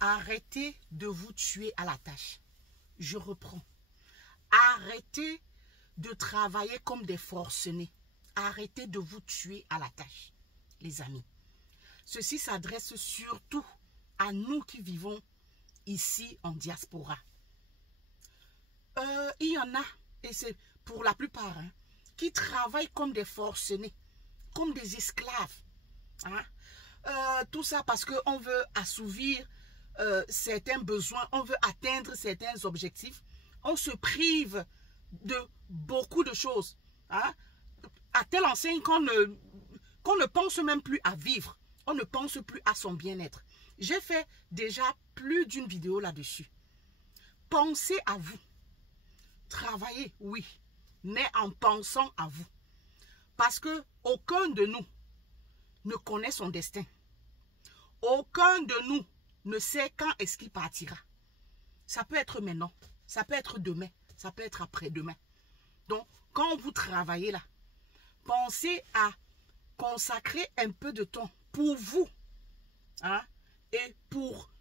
Arrêtez de vous tuer à la tâche. Je reprends. Arrêtez de travailler comme des forcenés. Arrêtez de vous tuer à la tâche, les amis. Ceci s'adresse surtout à nous qui vivons ici en diaspora. Il y en a, et c'est pour la plupart, hein, qui travaillent comme des forcenés, comme des esclaves. Hein? Tout ça parce qu'on veut assouvir certains besoins, on veut atteindre certains objectifs. On se prive de beaucoup de choses. Hein? À telle enseigne qu'on ne pense même plus à vivre. On ne pense plus à son bien-être. J'ai fait déjà plus d'une vidéo là-dessus. Pensez à vous. Travaillez, oui, mais en pensant à vous. Parce que aucun de nous ne connaît son destin. Aucun de nous ne sait quand est-ce qu'il partira. Ça peut être maintenant, ça peut être demain, ça peut être après-demain. Donc, quand vous travaillez là, pensez à consacrer un peu de temps pour vous, hein, et pour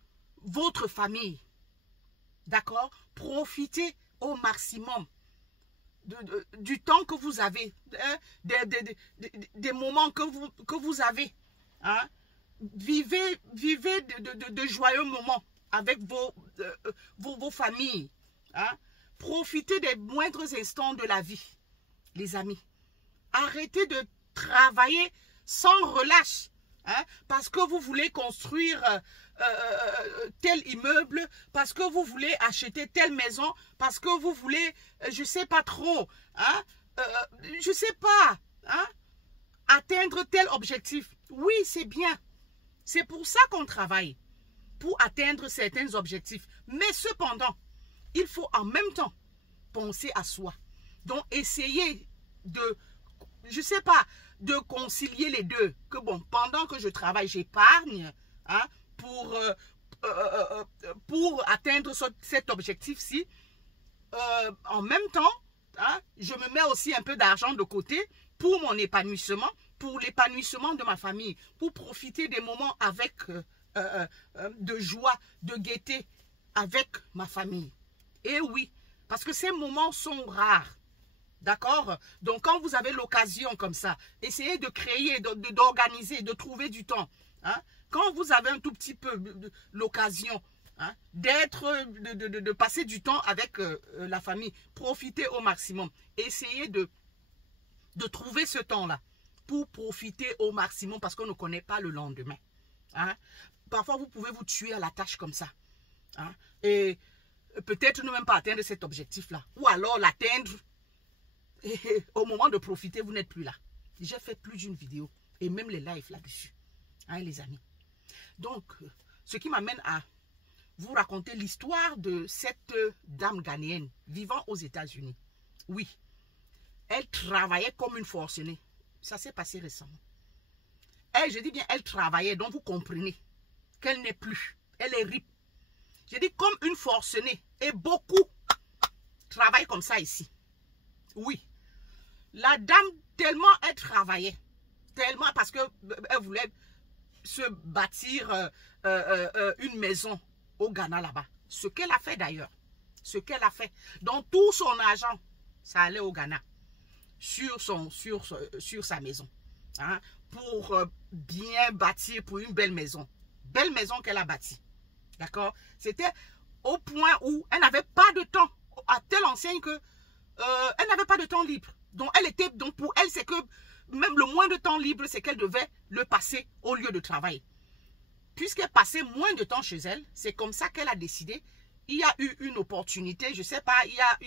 votre famille. D'accord? Profitez au maximum du temps que vous avez, hein, des moments que vous avez. Hein? Vivez de joyeux moments avec vos familles. Hein? Profitez des moindres instants de la vie, les amis. Arrêtez de travailler sans relâche, hein, parce que vous voulez construire tel immeuble, parce que vous voulez acheter telle maison, parce que vous voulez, je ne sais pas trop, hein, je ne sais pas, hein, atteindre tel objectif. Oui, c'est bien. C'est pour ça qu'on travaille, pour atteindre certains objectifs. Mais cependant, il faut en même temps penser à soi. Donc, essayez de, je ne sais pas, de concilier les deux. Que bon, pendant que je travaille, j'épargne, hein, pour atteindre cet objectif-ci. En même temps, hein, je me mets aussi un peu d'argent de côté pour mon épanouissement, pour l'épanouissement de ma famille, pour profiter des moments avec de joie, de gaieté avec ma famille. Et oui, parce que ces moments sont rares. D'accord? Donc, quand vous avez l'occasion comme ça, essayez de créer, d'organiser, de trouver du temps. Hein? Quand vous avez un tout petit peu l'occasion, hein, de passer du temps avec la famille, profitez au maximum. Essayez de trouver ce temps-là pour profiter au maximum parce qu'on ne connaît pas le lendemain. Hein? Parfois, vous pouvez vous tuer à la tâche comme ça. Hein? Et peut-être ne même pas atteindre cet objectif-là. Ou alors l'atteindre. Et au moment de profiter, vous n'êtes plus là. J'ai fait plus d'une vidéo et même les lives là-dessus. Hein, les amis. Donc, ce qui m'amène à vous raconter l'histoire de cette dame ghanéenne vivant aux États-Unis. Oui, elle travaillait comme une forcenée. Ça s'est passé récemment. Elle, je dis bien, elle travaillait, donc vous comprenez qu'elle n'est plus. Elle est RIP. Je dis comme une forcenée. Et beaucoup travaillent comme ça ici. Oui. La dame, tellement elle travaillait, tellement parce qu'elle voulait se bâtir une maison au Ghana là-bas. Ce qu'elle a fait d'ailleurs. Ce qu'elle a fait. Donc tout son argent, ça allait au Ghana. Sur sa maison. Hein, pour bien bâtir pour une belle maison. Belle maison qu'elle a bâtie. D'accord? C'était au point où elle n'avait pas de temps. À telle enseigne que elle n'avait pas de temps libre. Donc, pour elle, c'est que même le moins de temps libre, c'est qu'elle devait le passer au lieu de travail. Puisqu'elle passait moins de temps chez elle, c'est comme ça qu'elle a décidé. Il y a eu une opportunité, je ne sais pas, il y a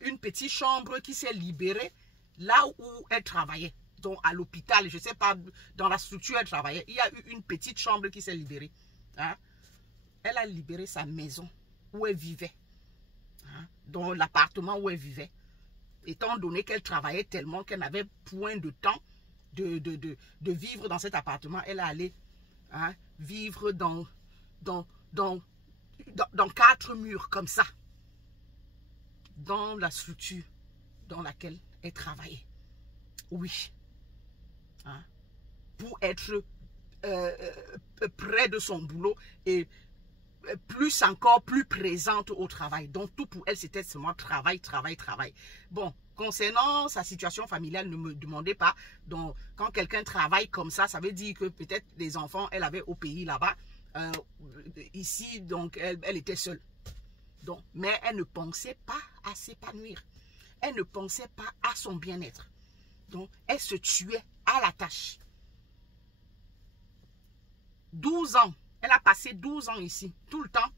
une petite chambre qui s'est libérée là où elle travaillait. Donc, à l'hôpital, je ne sais pas, dans la structure où elle travaillait, il y a eu une petite chambre qui s'est libérée. Hein? Elle a libéré sa maison où elle vivait. Hein? Dans l'appartement où elle vivait. Étant donné qu'elle travaillait tellement qu'elle n'avait point de temps de vivre dans cet appartement, elle est allée, hein, vivre dans 4 murs comme ça, dans la structure dans laquelle elle travaillait. Oui. Hein, pour être près de son boulot et plus encore, plus présente au travail. Donc, tout pour elle, c'était seulement travail, travail, travail. Bon, concernant sa situation familiale, ne me demandez pas. Donc, quand quelqu'un travaille comme ça veut dire que peut-être les enfants, elle avait au pays là-bas. Ici, donc, elle était seule. Donc, mais elle ne pensait pas à s'épanouir. Elle ne pensait pas à son bien-être. Donc, elle se tuait à la tâche. 12 ans. Elle a passé 12 ans ici, tout le temps.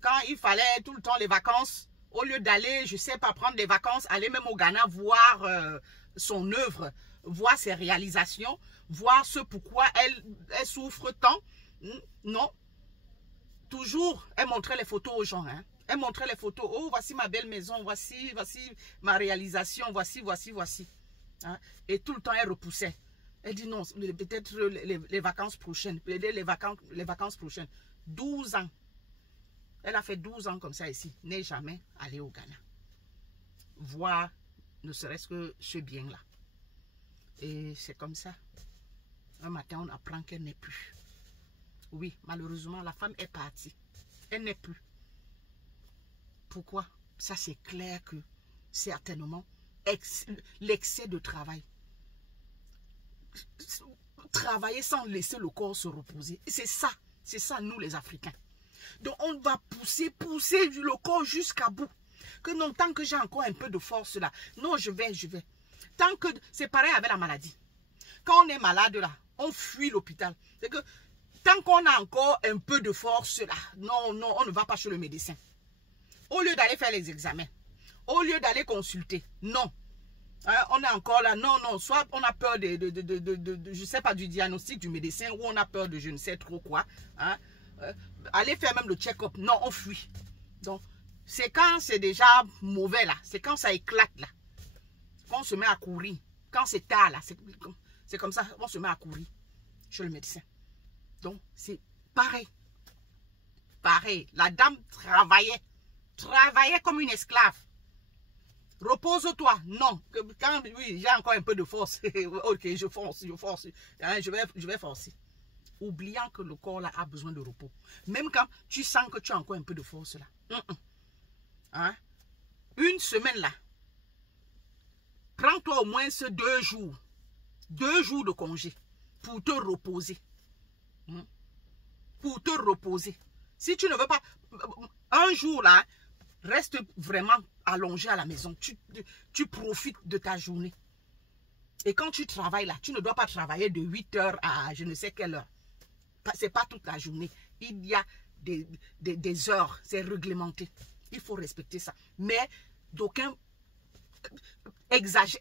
Quand il fallait tout le temps les vacances, au lieu d'aller, je ne sais pas, prendre des vacances, aller même au Ghana, voir son œuvre, voir ses réalisations, voir ce pourquoi elle souffre tant. Non. Toujours, elle montrait les photos aux gens. Hein. Elle montrait les photos. Oh, voici ma belle maison, voici ma réalisation, voici. Hein. Et tout le temps, elle repoussait. Elle dit non, peut-être les vacances prochaines. Les vacances prochaines. 12 ans. Elle a fait 12 ans comme ça ici. N'est jamais allée au Ghana. Voir ne serait-ce que ce bien-là. Et c'est comme ça. Un matin, on apprend qu'elle n'est plus. Oui, malheureusement, la femme est partie. Elle n'est plus. Pourquoi? Ça, c'est clair que certainement, l'excès de travail. Travailler sans laisser le corps se reposer. C'est ça nous les Africains. Donc on va pousser le corps jusqu'à bout. Que non, tant que j'ai encore un peu de force là, non je vais. Tant que, c'est pareil avec la maladie. Quand on est malade là, on fuit l'hôpital. C'est que tant qu'on a encore un peu de force là, non, on ne va pas chez le médecin. Au lieu d'aller faire les examens, au lieu d'aller consulter, non. Hein, on est encore là, non, soit on a peur je sais pas, du diagnostic du médecin, ou on a peur de je ne sais trop quoi. Hein, aller faire même le check-up, non, on fuit. Donc, c'est quand c'est déjà mauvais là, c'est quand ça éclate là, qu'on se met à courir. Quand c'est tard là, c'est comme ça, on se met à courir chez le médecin. Donc, c'est pareil. Pareil, la dame travaillait comme une esclave. Repose-toi. Non. Quand oui, j'ai encore un peu de force. Ok, je force. Hein, je vais forcer. Oubliant que le corps là a besoin de repos. Même quand tu sens que tu as encore un peu de force là. Hein? Une semaine là. Prends-toi au moins 2 jours. 2 jours de congé. Pour te reposer. Pour te reposer. Si tu ne veux pas. Un jour là. Reste vraiment allongé à la maison. Tu profites de ta journée. Et quand tu travailles là, tu ne dois pas travailler de 8 heures à je ne sais quelle heure. Ce n'est pas toute la journée. Il y a des heures. C'est réglementé. Il faut respecter ça. Mais d'aucuns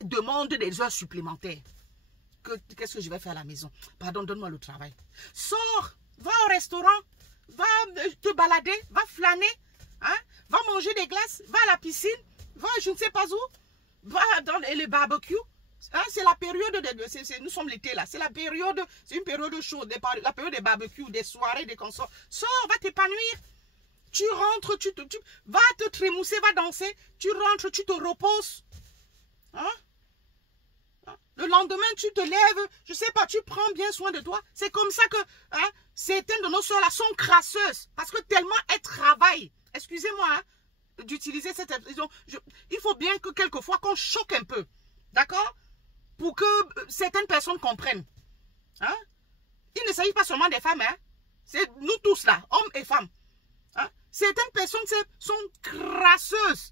demandent des heures supplémentaires. Qu'est-ce que je vais faire à la maison? Pardon, donne-moi le travail. Sors, va au restaurant, va te balader, va flâner. Hein? Va manger des glaces, va à la piscine, va je ne sais pas où, va dans les barbecues. Hein? C'est la période, nous sommes l'été là, c'est une période chaude, la période des barbecues, des soirées, des concerts. Sors, va t'épanouir. Tu rentres, va te trémousser, va danser. Tu rentres, tu te reposes. Hein? Le lendemain, tu te lèves, je ne sais pas, tu prends bien soin de toi. C'est comme ça que hein, certaines de nos soeurs là sont crasseuses parce que tellement elles travaillent. Excusez-moi hein, d'utiliser cette expression. Il faut bien que quelquefois qu'on choque un peu. D'accord? Pour que certaines personnes comprennent. Hein? Il ne s'agit pas seulement des femmes. Hein? C'est nous tous là, hommes et femmes. Hein? Certaines personnes sont crasseuses.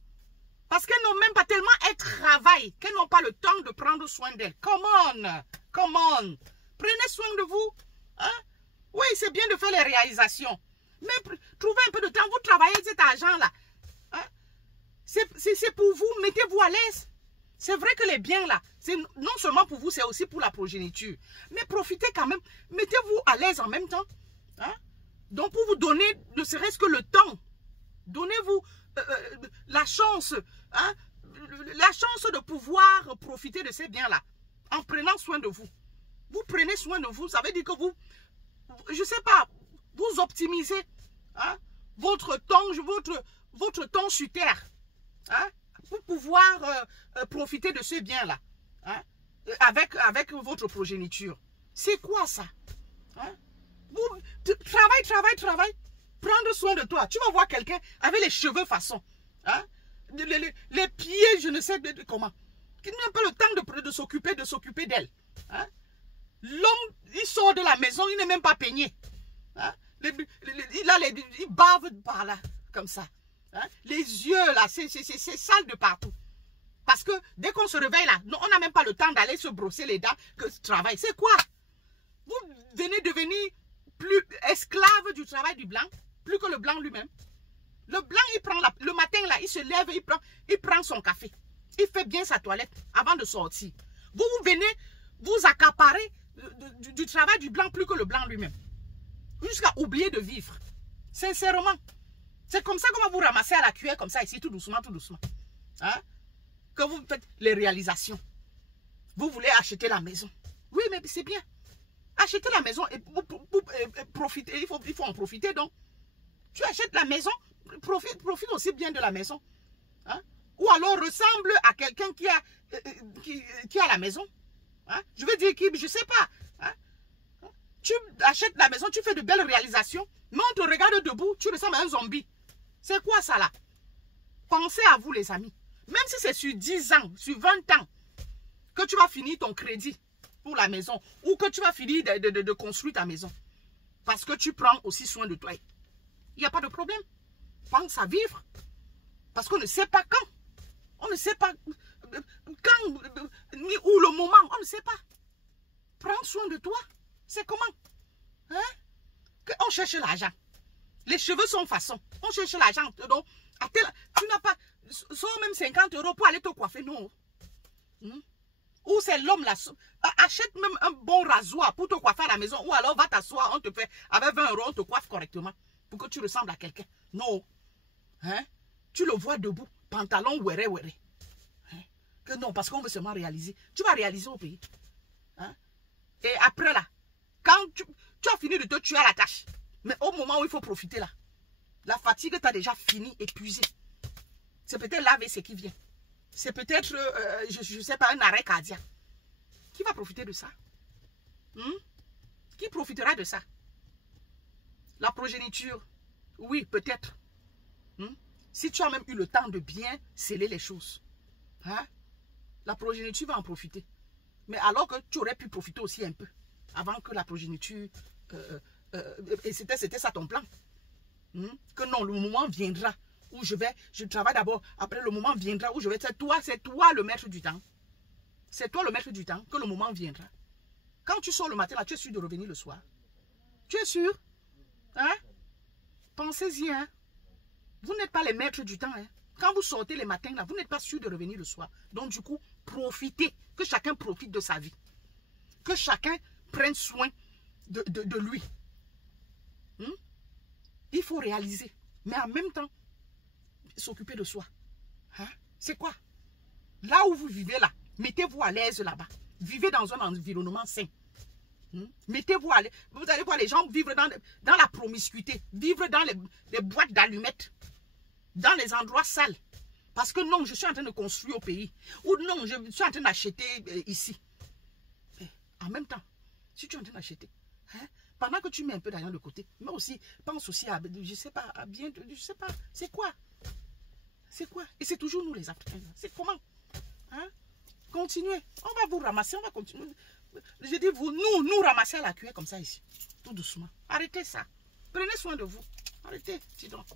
Parce qu'elles n'ont même pas tellement, elles travaillent, qu'elles n'ont pas le temps de prendre soin d'elles. Come on. Prenez soin de vous. Hein? Oui, c'est bien de faire les réalisations. Mais trouvez un peu de temps, vous travaillez cet argent-là. Hein? C'est pour vous, mettez-vous à l'aise. C'est vrai que les biens là, c'est non seulement pour vous, c'est aussi pour la progéniture. Mais profitez quand même, mettez-vous à l'aise en même temps. Hein? Donc pour vous donner, ne serait-ce que le temps, donnez-vous la chance, hein? La chance de pouvoir profiter de ces biens-là, en prenant soin de vous. Vous prenez soin de vous, ça veut dire que vous, je ne sais pas, vous optimisez hein, votre temps sur terre hein, pour pouvoir profiter de ce bien-là hein, avec votre progéniture. C'est quoi ça hein? Vous travaillez. Prendre soin de toi. Tu vas voir quelqu'un avec les cheveux façon. Hein? Les pieds, je ne sais comment. Qui n'a pas le temps de s'occuper d'elle. Hein? L'homme, il sort de la maison, il n'est même pas peigné. Hein? Il bave par là, comme ça. Hein? Les yeux, là, c'est sale de partout. Parce que dès qu'on se réveille, là, on n'a même pas le temps d'aller se brosser les dents, que ce travail. C'est quoi? Vous venez devenir plus esclave du travail du blanc, plus que le blanc lui-même. Le blanc, il prend le matin, là, il se lève, il prend son café. Il fait bien sa toilette avant de sortir. Vous venez vous accaparer du travail du blanc plus que le blanc lui-même. Jusqu'à oublier de vivre. Sincèrement. C'est comme ça qu'on va vous ramasser à la cuillère, comme ça, ici, tout doucement, tout doucement. Hein? Que vous faites les réalisations. Vous voulez acheter la maison. Oui, mais c'est bien. Acheter la maison et profiter. Il faut en profiter, donc. Tu achètes la maison, profite aussi bien de la maison. Hein? Ou alors ressemble à quelqu'un qui a la maison. Hein? Je veux dire, je ne sais pas. Hein? Tu achètes la maison, tu fais de belles réalisations, mais on te regarde debout, tu ressembles à un zombie. C'est quoi ça là? Pensez à vous les amis. Même si c'est sur 10 ans, sur 20 ans, que tu vas finir ton crédit pour la maison, ou que tu vas finir de construire ta maison. Parce que tu prends aussi soin de toi. Il n'y a pas de problème. Pense à vivre. Parce qu'on ne sait pas quand. On ne sait pas quand, ni où le moment. On ne sait pas. Prends soin de toi. C'est comment? Hein? On cherche l'argent. Les cheveux sont façon. On cherche l'argent. Donc, tu n'as pas, sors même 50 € pour aller te coiffer. Non. Ou c'est l'homme là. Achète même un bon rasoir pour te coiffer à la maison. Ou alors va t'asseoir. On te fait, avec 20 €, on te coiffe correctement. Pour que tu ressembles à quelqu'un. Non. Hein? Tu le vois debout. Pantalon ouéré. Hein? Que non, parce qu'on veut seulement réaliser. Tu vas réaliser au pays. Hein? Et après là, quand tu as fini de te tuer à la tâche, mais au moment où il faut profiter là, la fatigue t'a déjà fini, épuisé. C'est peut-être l'AVC qui vient. C'est peut-être, je ne sais pas, un arrêt cardiaque. Qui va profiter de ça? Qui profitera de ça? La progéniture, oui, peut-être. Si tu as même eu le temps de bien sceller les choses, hein, la progéniture va en profiter. Mais alors que tu aurais pu profiter aussi un peu, avant que la progéniture, et c'était ça ton plan. Que non, le moment viendra où je travaille d'abord, après le moment viendra où je vais, c'est toi le maître du temps. C'est toi le maître du temps, que le moment viendra. Quand tu sors le matin, là, tu es sûr de revenir le soir. Tu es sûr? Hein? Pensez-y, hein? Vous n'êtes pas les maîtres du temps, hein? Quand vous sortez les matins, là, vous n'êtes pas sûr de revenir le soir. Donc, du coup, profitez. Que chacun profite de sa vie. Que chacun prenne soin de lui. Il faut réaliser. Mais en même temps, s'occuper de soi. Hein? C'est quoi? Là où vous vivez, là, mettez-vous à l'aise là-bas. Vivez dans un environnement sain. Mettez-vous à l'aise. Vous allez voir les gens vivre dans la promiscuité. Vivre dans les boîtes d'allumettes. Dans les endroits sales. Parce que non, je suis en train de construire au pays. Ou non, je suis en train d'acheter ici. Mais en même temps, si tu es en train d'acheter, hein, pendant que tu mets un peu d'argent de côté, mais aussi, pense aussi à, je sais pas, à bien, je sais pas, c'est quoi? C'est quoi? Et c'est toujours nous les Africains. C'est comment? Hein? Continuez. On va vous ramasser, on va continuer. Je dis vous, nous ramasser à la cuillère comme ça ici. Tout doucement. Arrêtez ça. Prenez soin de vous. Arrêtez, dis donc.